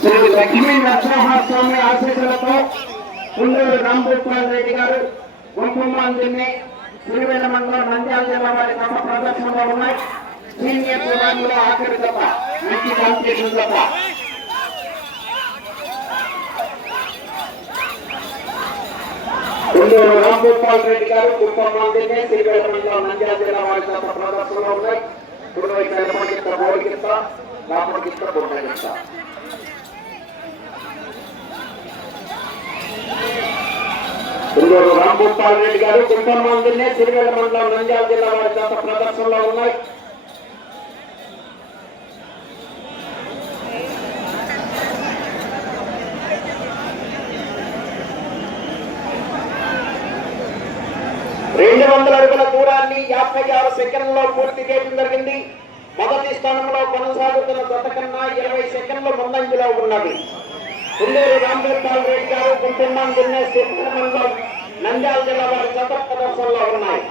శ్రీ లక్ష్మీ నరసింహస్వామి ఆశీస్సులతో కుండూరు రాంభూపాల్ రెడ్డి గారు కుంకుమాంజన్ని శ్రీవేల మండలం నంద్యాల జిల్లా వారి తమ ప్రదర్శనలో ఉన్నాయి సీనియర్ విభాగంలో ఆఖరి దఫ మంచి కాంపిటీషన్ దఫ కుండూరు రాంభూపాల్ రెడ్డి గారు కుంకుమాంజన్ని శ్రీవేల మండలం నంద్యాల జిల్లా వారి తమ ప్రదర్శనలో ఉన్నాయి ఇప్పుడు ఇక్కడ ఎడమకిస్తా బోడికిస్తా లోపలికిస్తా బొమ్మకిస్తా కుందూరు రాంభూపాల్ రెడ్డి గారు కుంభమందినే సిరివెల్ల మండలం నంద్యాల జిల్లా వారి చేత ప్రదర్శనలో ఉన్నాయి. రెండు వందల అడుగుల దూరాన్ని యాభై ఆరు సెకండ్లో పూర్తి చేయడం జరిగింది. మొదటి స్థానంలో కొనసాగుతున్న జత కన్నా ఇరవై సెకండ్లు ముందంజలో ఉన్నది. కుందూరు రాంభూపాల్ రెడ్డి గారు కుంటున్నాం దున్నే సిరివెల్ల మండలం నంద్యాల జిల్లా వారి చెత్త ప్రదర్శనలో ఉన్నాయి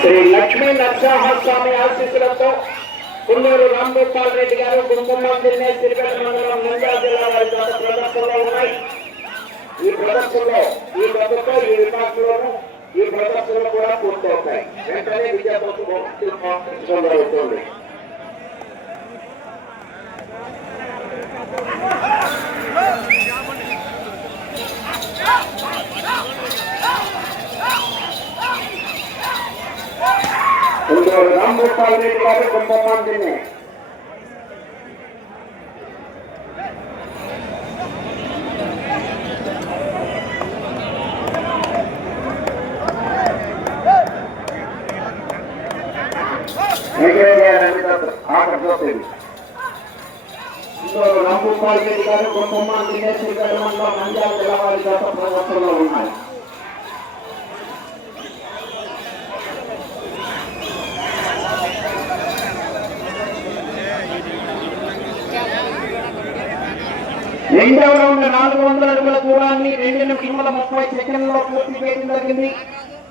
శ్రీ లక్ష్మీ నరసింహస్వామి ఆశీస్సులతో కుందూరు రాంభూపాల్ రెడ్డి గారు గుండమ్మందినే సిరిగడ్డ మండలం నంద్యాల జిల్లా వారి జత ప్రదర్శనలో ఉన్నాయి. ఈ ప్రదర్శనలో ఈ గతతో ఈ విభాగంలోనూ ఈ ప్రదర్శనలు కూడా పూర్తవుతాయి వెంటనే విద్యాపత్రం జరుగుతుంది కుందూరు రాంభూపాల్ రెడ్డి గారు గుండమ్మందినే రాంభూపాల్ రెడ్డి గారు గుండమ్మందినే నంద్యాల జిల్లా వారి ఉన్నాయి రెండవ రౌండ్ నాలుగు వందల అడుగుల దూరాన్ని రెండు నిమిషముల ముప్పై సెకండ్లలో పూర్తి చేయడం జరిగింది.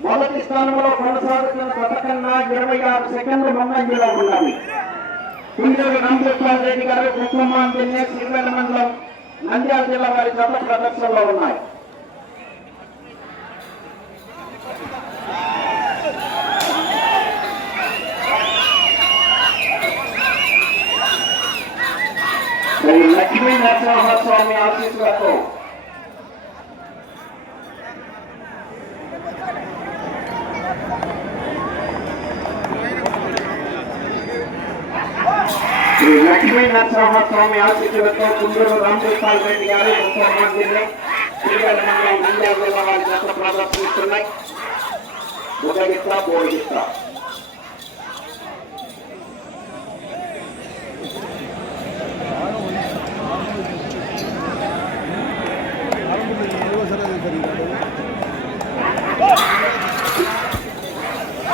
మొదటి స్థానంలో కొనసాగుతున్న పథకన్నా ఇరవై ఆరు సెకండ్లు ముందంజలో ఉన్నది కుండూరు రామకృష్ణారెడ్డి గారు కుటుంబం దిన్నే శ్రీవెల్ల మండలం నంద్యాల జిల్లా వారి జత ప్రదర్శనలో ఉన్నాయి శ్రీ లక్ష్మీ నరసింహస్వామి ఆశీస్సులతో శ్రీ లక్ష్మీ నరసింహస్వామి ఆశీస్సులతో కుందూరు రామగోపాల్ రెడ్డి గారు ముఖ్యమంత్రిని శ్రీవెల్ల మండలం నంద్యాల జిల్లా వారి జత ప్రదర్శిస్తున్నాయి బుధగిస్తా బోడిగిస్తా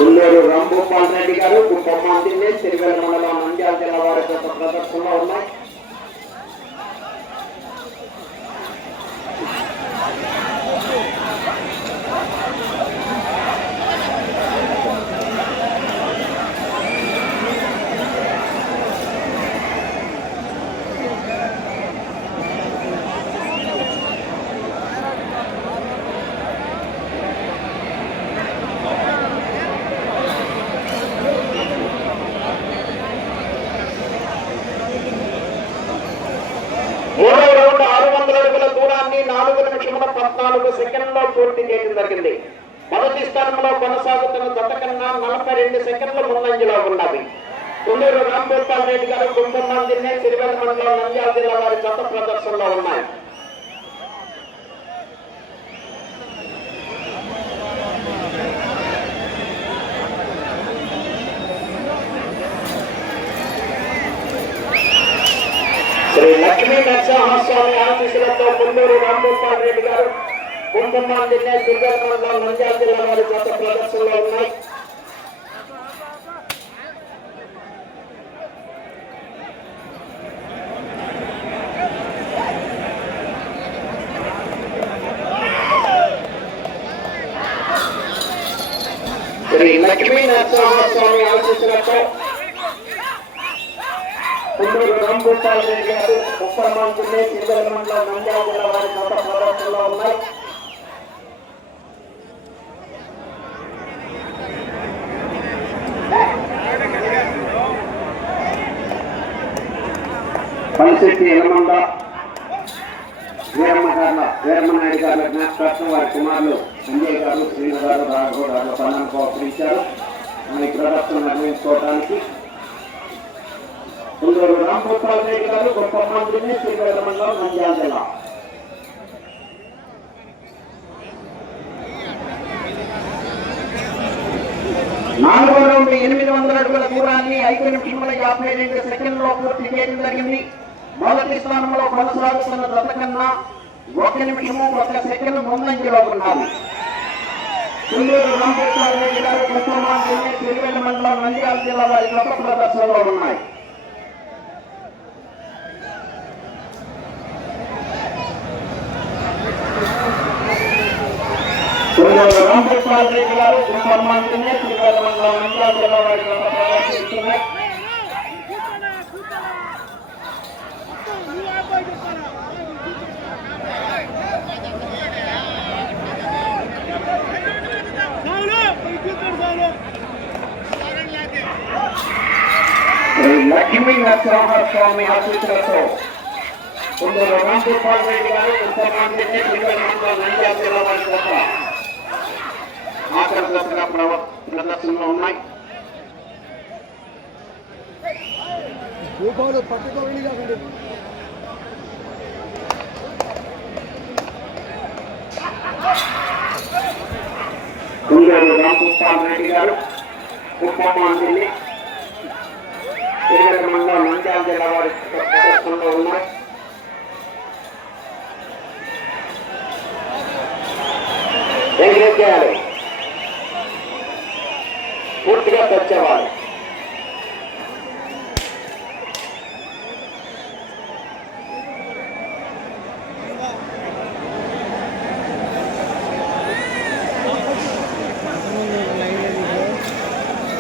కుందూరు రాంభూపాల్ రెడ్డి గారు కుప్పమ్మాంతిని తిరువేల మండలం నంద్యాల జిల్లా వారి ప్రదర్శనలో ఉన్నాయి మూడవ రౌండ్ ఆరు వందల అడుగుల దూరాన్ని నాలుగు నిమిషముల పద్నాలుగు సెకండ్లో పూర్తి చేయడం జరిగింది మొదటి స్థానంలో కొనసాగుతున్న జత కన్నా నలభై రెండు సెకండ్ల ముందంజలో ఉన్నది కుండూరు రాంభూపాల్ రెడ్డి గారు కుంభమందినే సిరివెల్ల మండలం నంద్యాల జిల్లా వారి జత ప్రదర్శనలో ఉన్నాయి. శ్రీ లక్ష్మీ నరసింహస్వామి ఆశీస్సులతో కుండూరు రాంభూపాల్ రెడ్డి గారు కుంభమందినే సిరివెల్ల మండలం నంద్యాల జిల్లా వారి జత ప్రదర్శనలో ఉన్నాయి. శ్రీ లక్ష్మీనరసింహస్వామి ఆశీస్సులతో కుండూరు రాంగోపాల్ రెడ్డి గారు మండలం నంద్యాల జిల్లా వారి గత ప్రదర్శనలో ఉన్నాయి. పనిశెట్టి వీరమ్మ గారు వీరమ్మ నాయుడు గారు జ్ఞాపకార్థం వారి కుమారులు సంజయ్ గారు శ్రీను గారు రాఘవ గారు పన్నాను ప్రోత్సహించారు ఈ ప్రదర్శన నిర్వహించుకోవడానికి కొందరు రాంగోపాల్ నాయుడు గారు గొప్ప మంత్రిని శ్రీవేద మండలం నంద్యాల జిల్లా. నాలుగో రౌండ్ ఎనిమిది వందల అడుగుల దూరాన్ని ఐదు నిమిషముల యాభై రెండు సెకండ్లో పూర్తి చేయడం జరిగింది. మొదటి స్థానంలో కొనసాగుతున్న జత కన్నా ఒక నిమిషము ఒక సెకండ్ ముందంజలో ఉన్నారు కుందూరు రామకృష్ణారెడ్డి రెడ్డి గారు కుటుంబాన్ని తిరువెల్లి మండలం నంద్యాల జిల్లా వారి గొప్ప ప్రదర్శనలో ఉన్నాయి. రామకృష్ణారెడ్డి రాంగోపాల్ రెడ్డి గారు కుటుంబాన్ని తిరువెల్ల మండలం నంద్యాల జిల్లా వారి గొప్ప ప్రదర్శిస్తున్నాయి లక్ష్మీ నరసింహస్వామి ఆశీస్సులతో కుందూరు రాంగోపాల్ రెడ్డి గారు కుటుంబాన్ని తిరువెల్ల మండలం నంద్యాల జిల్లా వారి గొప్ప ఆకర్షక ప్రదర్శనలో ఉన్నాయి. రూపాయలు పట్టుకో వెళ్ళి కాకండి కుందూరు రామకృష్ణ రెడ్డి గారు కుప్పమాంటిని తిరుమల మండలం నంద్యాల జిల్లా వారి ప్రదర్శనలో ఉన్నారు ఎంకరేజ్ చేయాలి పూర్తిగా తెచ్చేవారు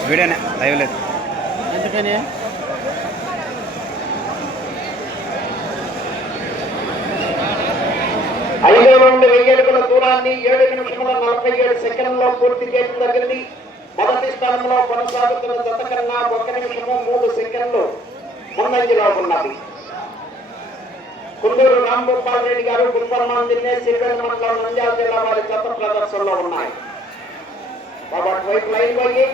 వీడియోనే లైవ్ లేదు ఎందుకని ఐదు రెండు వెయ్యడుగుల దూరాన్ని ఏడు నిమిషముల నలభై ఏడు సెకండ్లో పూర్తి చేయడం జరిగింది మొదటి స్థానంలో కొనసాగుతున్న జత కన్నా ఒక నిమిషము మూడు సెకండ్లు ముందంజలో ఉన్నది. కుందూరు రాంగోపాల్ రెడ్డి గారు గుల్పర్మాందినే సిరివెల్ల మండలం నంద్యాల జిల్లా వారి జత ప్రదర్శనలో ఉన్నాయి. బాబా వైపు లైన్ పోయి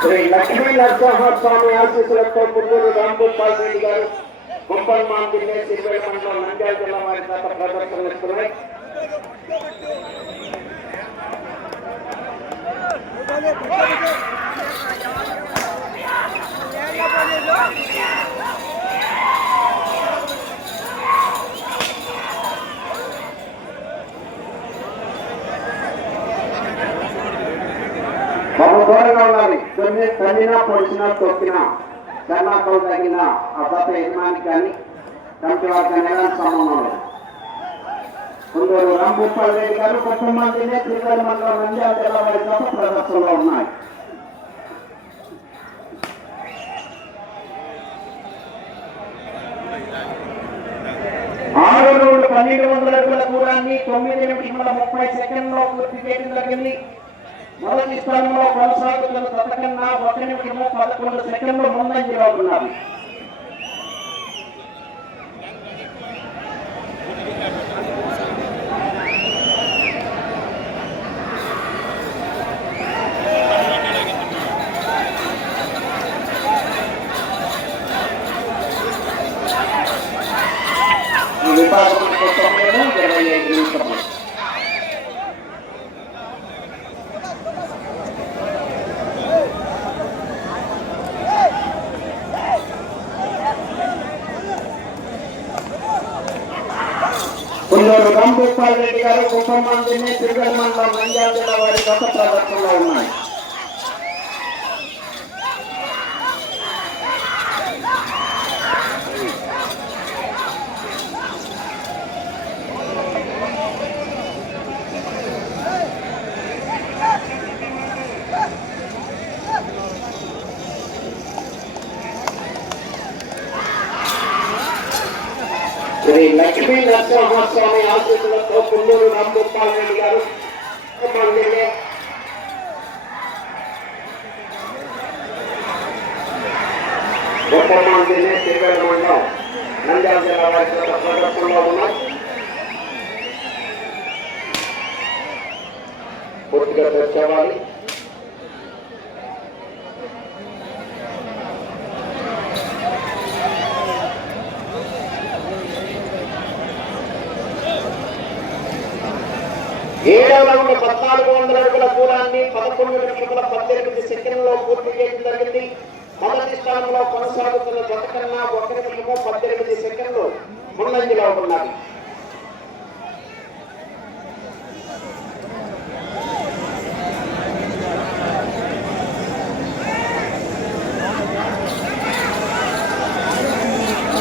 శ్రీ లక్ష్మీ నరసింహస్వామి ఆశీస్సులతో పుల్లూరు రాంగోపాల్ రెడ్డి గారు గుంపల్ మాందినే సిరివెల్ల మండలం నంద్యాల దూరంగా ఉండాలి. కొన్ని తల్లినా పొడిచినా తొక్కినా చర్నాకలు తగిన ఆ గత కానీ కంటి వారికి సంబంధం లేదు. కొందరు రాంభూపాల్ రెడ్డి గారు కుటుంబాన్ని శ్రీకాళ మండలం నంద్యాల జిల్లా వారి ప్రదర్శనలో ఉన్నాయి. ఆరు రోజులు పన్నెండు వందల అడుగుల దూరాన్ని తొమ్మిది నిమిషముల ముప్పై సెకండ్లో పూర్తి చేయడం జరిగింది. మొదటి స్థానంలో కొనసాగుతున్న గత కన్నా ఒక నిమిషము పదకొండు సెకండ్లు ముందంజలో ఉన్నారు ఈ విభాగం సమయంలో ఇరవై ఐదు నిమిషములు కొందరు రాంగోపాల్ రెడ్డి గారు కుప్పమందిని తిరుగల మండలం నంద్యాల జిల్లా వారి గత ప్రదర్శనలో ఉన్నాయి శ్రీ నరసింహస్వామి ఆశీస్సులతో కుందూరు రాంగోపాల్ రెడ్డి గారు మండలం నంద్యాల జిల్లా వారి పూర్తిగా తెచ్చేవాలి ఏడవ రౌండ్ పద్నాలుగు వందల అడుగుల దూరాన్ని పదకొండు నిమిషముల పద్దెనిమిది సెకండ్లో పూర్తి చేయడం జరిగింది. మొదటి స్థానంలో కొనసాగుతున్న జత కన్నా ఒక నిమిషము పద్దెనిమిది సెకండ్లు ముందంజలో ఉన్నారు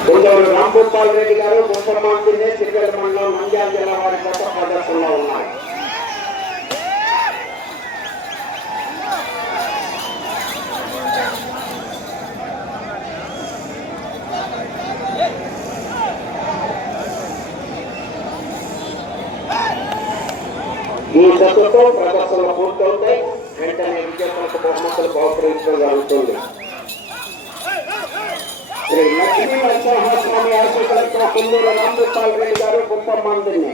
గుంటూరు రాంగోపాల్ రెడ్డి గారు గుంపమాంతినే సిరిగల మండలం నంద్యాల జిల్లా వారి గత ప్రదర్శనలో ఉన్నారు ఈ దశతో ప్రదర్శనలు పూర్తవుతాయి వెంటనే విజేతలకు బహుమతులు బహుకరించడం జరుగుతుంది. శ్రీ లక్ష్మీ నరసింహస్వామి ఆశీస్సులతో కుందూరు రామగోపాల్ రెడ్డి గారు గొప్ప మందిని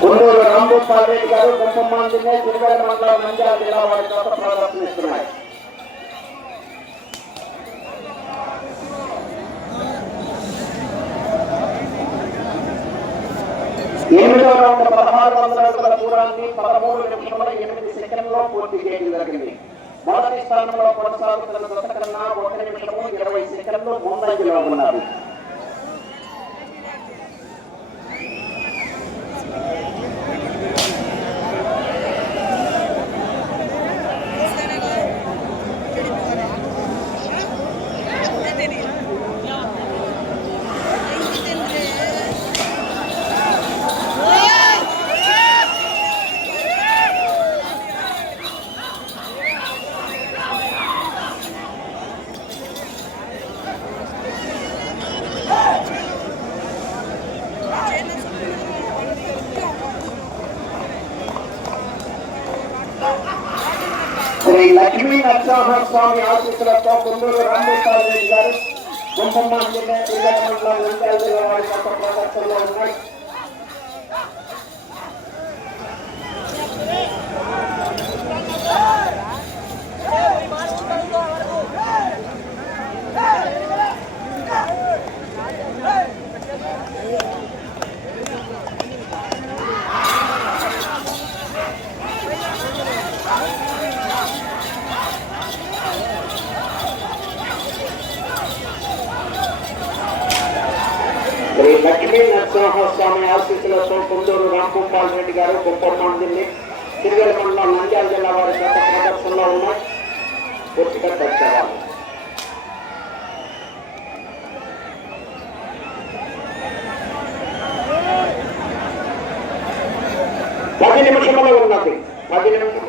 కుందూరు రామగోపాల్ రెడ్డి గారు గొప్ప మందిని తిరుమల మండలం నంద్యాల జిల్లా వారి చేత ప్రదర్శనిస్తున్నాయి ఎనిమిదో రౌండ్ పదహారు వందల అడుగుల దూరాన్ని పదమూడు నిమిషముల ఎనిమిది సెకండ్లో పూర్తి చేయడం జరిగింది. మొదటి స్థానంలో కొనసాగుతున్న జత కన్నా ఒక నిమిషము ఇరవై సెకండ్లు ముందంజలో ఉన్నారు శ్రీ లక్ష్మీ స్వామి ఆశీస్సులతో కుందూరు రామగోపాల్ రెడ్డి గారు గుంపమ్మ జిల్లా జిల్లా మండలం వారి ప్రదర్శనలో ఉన్నాయి శ్రీ లక్ష్మీ నరసింహస్వామి ఆశీస్సులతో కుందూరు రాంగోపాల్ రెడ్డి గారు గొప్ప జిల్లా తిరుగల మండలం నంద్యాల జిల్లా వారి గత ప్రదర్శనలో ఉన్న పూర్తిగా తెచ్చేవాళ్ళు పది నిమిషంలో ఉన్నది. పది నిమిషం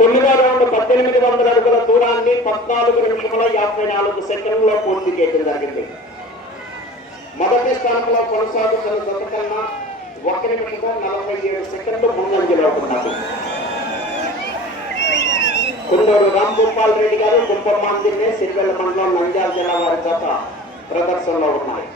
తొమ్మిదో రౌండ్ పద్దెనిమిది వందల అడుగుల దూరాన్ని పద్నాలుగు నిమిషముల యాభై నాలుగు సెకండ్లో పూర్తి చేయడం జరిగింది. మొదటి స్థానంలో కొనసాగుతున్న జత కన్నా ఒక నిమిషము నలభై ఏడు సెకండ్లు ముందంజలో ఉన్నది రామ్ గోపాల్ రెడ్డి గారు గుంపమాందినే సిరివెల్ల మండలం నంద్యాల జిల్లా వారి జత ప్రదర్శనలో ఉన్నాయి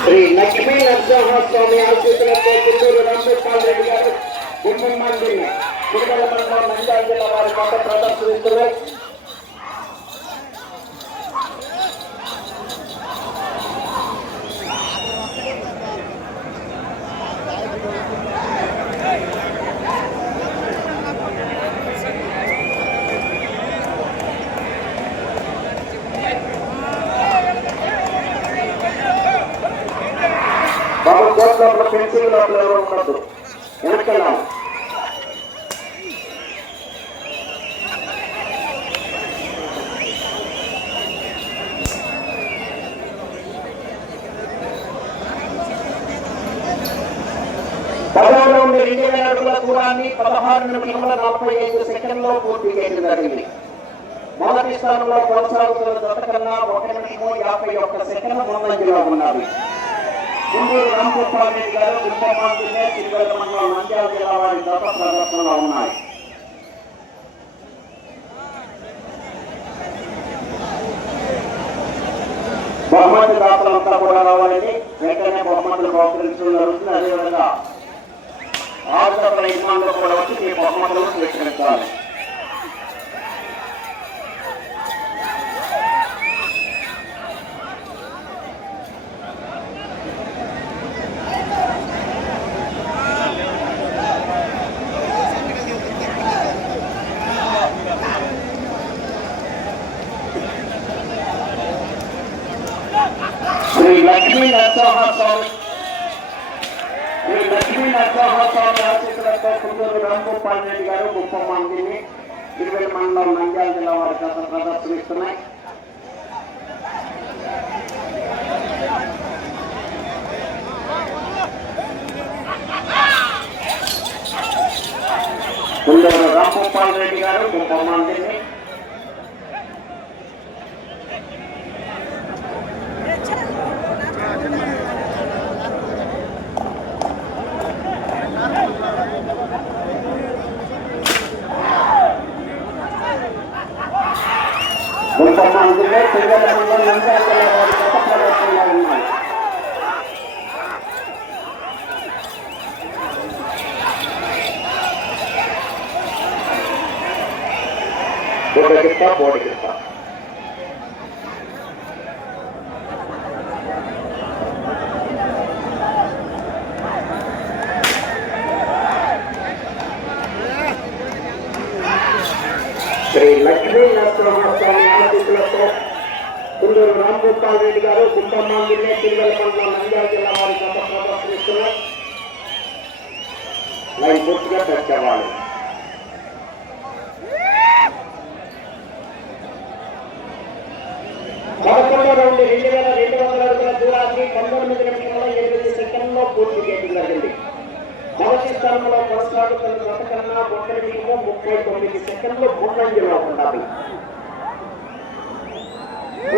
శ్రీ లక్ష్మీ నరసింహస్వామి ఆశీస్సులతో కుందూరు రాంగోపాల్ రెడ్డి గారు గుంపమాందినే సిరివెల్ల మండలం నంద్యాల జిల్లా వారి జత ప్రదర్శిస్తున్నారు బాబు కోర్టు పెన్సిల్ లోపల ఎవరు ఉండదు పదహారు నుండి రెండు వేల అడుగుల దూరాన్ని పదహారు నిమిషముల నలభై ఐదు సెకండ్లో పూర్తి చేయడం జరిగింది. మొదటి స్థానంలో కొనసాగుతున్న జత కన్నా ఒక నిమిషము యాభై ఒక్క సెకండ్ ముందంజలో ఉన్నారు గుంటూరు రామగోపాల్ రెడ్డి గారు గుంటమాంతులే తిరువల్ల మండలం నంద్యాల జిల్లా వారి జత ప్రదర్శనలో ఉన్నాయి. బహుమతి దాతలంతా కూడా రావాలని వెంటనే బహుమతులు బహుకరించడం జరుగుతుంది. అదేవిధంగా ఆరుదల యజమానులు కూడా వచ్చి మీ బహుమతులు స్వీకరించాలి శ్రీ లక్ష్మీ నరసింహస్వామి ఈ లక్ష్మీ నరసింహస్వామి ఆశీస్సులతో కుందూరు రాంగోపాల్ రెడ్డి గారు గుప్పమాంగిని ఇరవై మండలం నంద్యాల జిల్లా వారి కథ ప్రదర్శనిస్తున్నాయి కుందూరు రాంగోపాల్ రెడ్డి గారు గొప్ప మందిని తిరువల్ల మండలం నంద్యాల జిల్లా వారి గత ప్రదర్శనలో ఉన్నాయి బుర్రగిత్త బోడిగిత్త శ్రీ లక్ష్మీ నరసింహస్వామి ఆశీస్సులతో కుందూరు రామగోపాల్ రెడ్డి గారు గుంటమాంగినే తిరువల్ల మండలం నంద్యాల జిల్లా వారి గత ప్రదర్శనిస్తున్నారు లైన్ పూర్తిగా తెచ్చేవాళ్ళు పదకొండో రౌండ్ రెండు వేల రెండు వందల అడుగుల దూరాన్ని పంతొమ్మిది నిమిషంలో ఎనిమిది సెకండ్లో పూర్తి చేయడం జరిగింది మొదటి స్థానంలో కొనసాగుతున్న జత కన్నా ఒక నిమిషము ముప్పై తొమ్మిది సెకండ్లు ముందంజలో ఉన్నది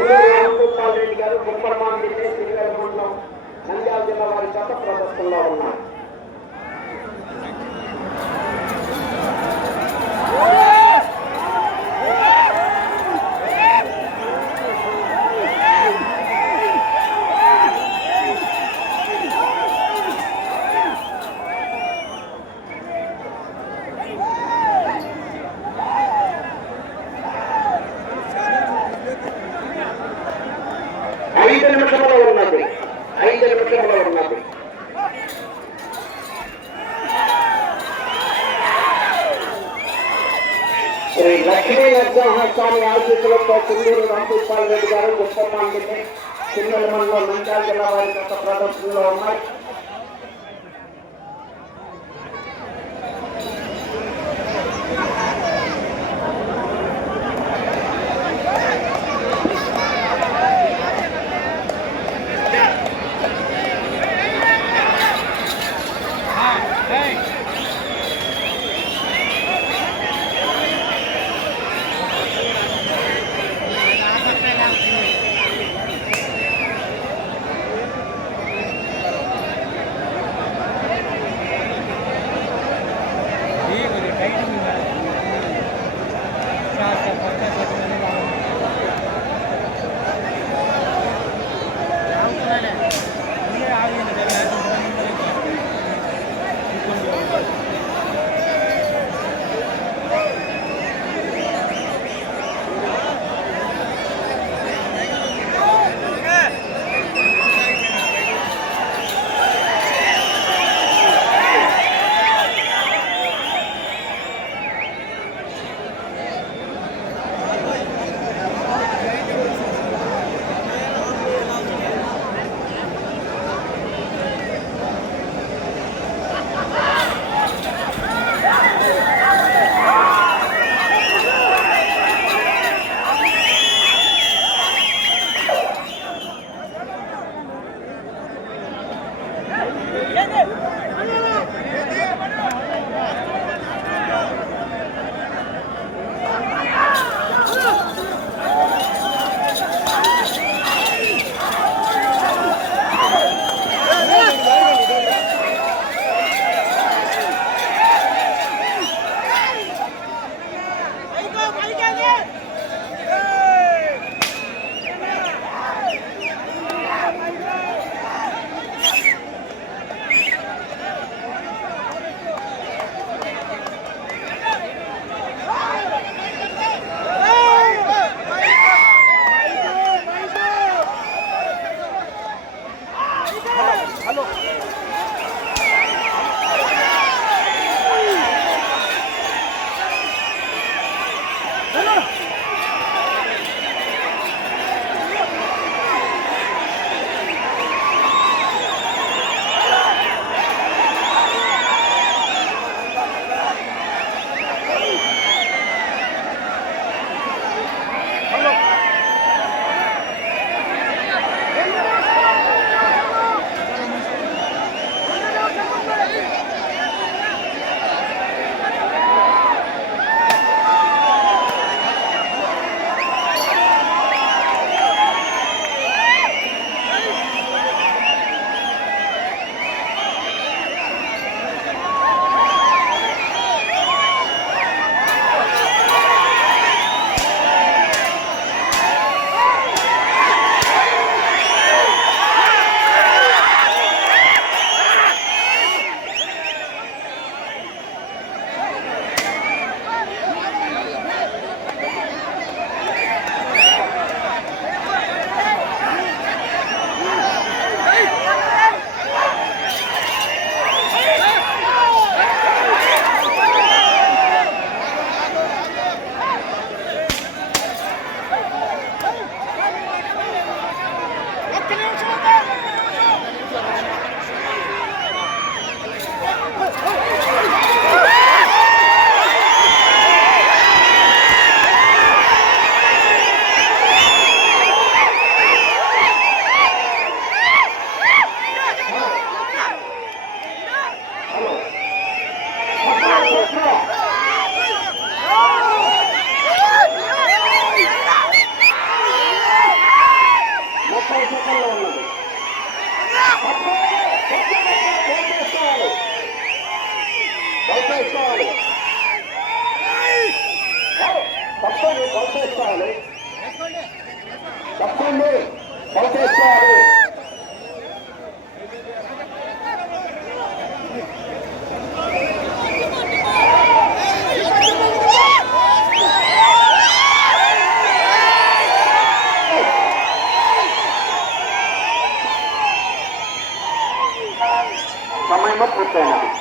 రామగోపాల్ రెడ్డి గారు గుప్పర్మాన్ జిల్లా శ్రీగారి నంద్యాల జిల్లా వారి జత ప్రదర్శనలో ఉన్నారు ఐదు నిమిషంలో ఉన్నది ఐదు నిమిషంలో ఉన్నది శ్రీ లక్ష్మీ నరసింహస్వామి ఆశీస్సులతో చిందూరు రామకృష్ణారెడ్డి గారు గొప్ప గుప్పమాంగిని చిన్నల మండలం నంద్యాల జిల్లా వారి గత ప్రదర్శనలో ఉన్నారు. Gelin. uma puta.